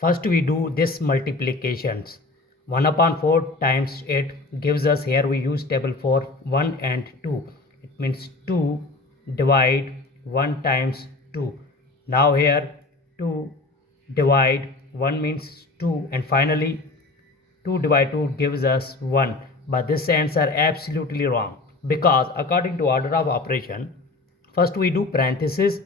First we do this multiplications. 1 upon 4 times 8 gives us, here we use table for 1 and 2. It means 2 divide 1 times 2. Now here 2 divide 1 means 2, and finally 2 divide 2 gives us 1. But this answer absolutely wrong, because according to order of operation, first we do parenthesis,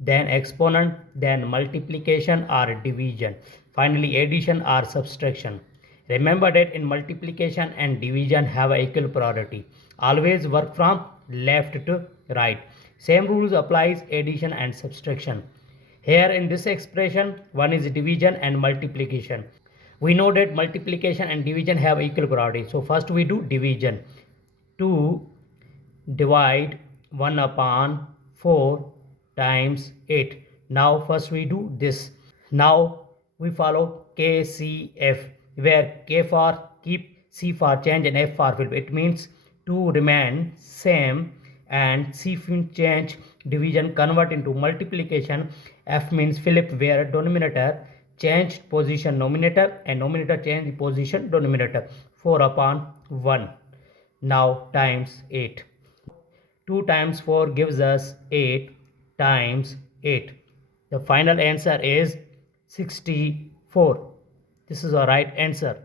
then exponent, then multiplication or division, finally addition or subtraction. Remember that in multiplication and division have a equal priority. Always work from left to right. Same rules applies addition and subtraction. Here in this expression, one is division and multiplication. We know that multiplication and division have equal priority. So first we do division. 2 divide 1 upon 4 times 8. Now first we do this. Now we follow KCF, where K for keep, C for change, and F for flip. It means 2 remain same, and C means change, division convert into multiplication, F means flip, where denominator change position numerator and numerator change position denominator. 4 upon 1 now times 8. 2 times 4 gives us 8 times 8. The final answer is 64. This is the right answer.